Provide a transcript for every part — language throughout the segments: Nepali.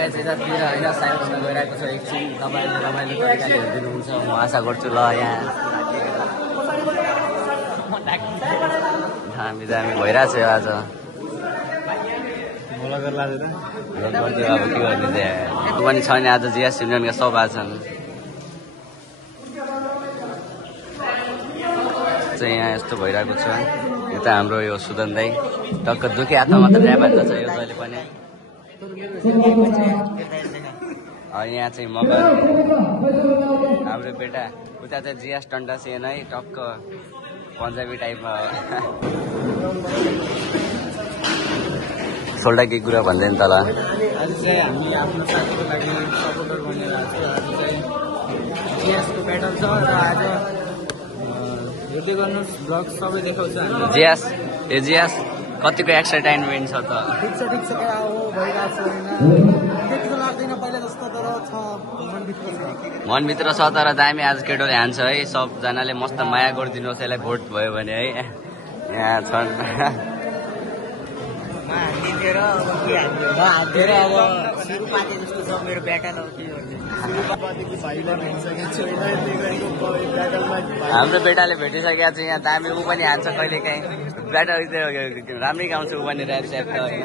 यतातिर होइन साइडमा गइरहेको छ एकछिन तपाईँले रमाइलो तरिकाले हेरिदिनुहुन्छ म आशा गर्छु ल यहाँ दामी दामी भइरहेछ आज अब के गर्ने त्यहाँ पनि छ नि आज जिएस युनियनका सभा छन् चाहिँ यहाँ यस्तो भइरहेको छ यता हाम्रो यो सुदन दाई टक्क दुखी हातमा मात्र ड्राइभर छ यो जहिले पनि यहाँ चाहिँ मगर हाम्रो बेटा उता चाहिँ जिएस टन्टा सेन है टक्क पन्जाबी टाइपमा सोल्डा के कुरा भन्दैन तल आज चाहिँ हामीले आफ्नो साथीको लागि सपोर्टर बनिरहेको छ आज चाहिँ जिएसको ब्याटल छ र आज हेर्दै गर्नुहोस् ब्लग सबै देखाउँछ हामी जिएस कतिको एक्साइटमेन्ट छ त ठिक छ क्या हो भइरहेको छ त्यतिको लाग्दैन पहिला जस्तो तर छ मनभित्र छ तर दामी आज केटोले हान्छ है सबजनाले मस्त माया गरिदिनुहोस् यसलाई भोट भयो भने है यहाँ छन् मेरो ब्याटल हाम्रो बेटाले भेटिसकेको छ यहाँ दामी ऊ पनि हान्छ कहिले काहीँ ब्याटल राम्रै गाउँछ ऊ पनि ऱ्याप स्याप त होइन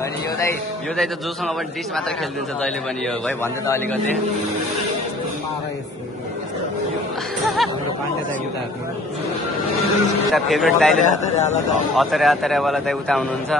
अनि यो दाइ त जोसँग पनि डिस मात्र खेलिदिन्छ जहिले पनि यो भाइ भन्दै त अलिकति फेभरेट दाइले अतरे दाइ उता हुनुहुन्छ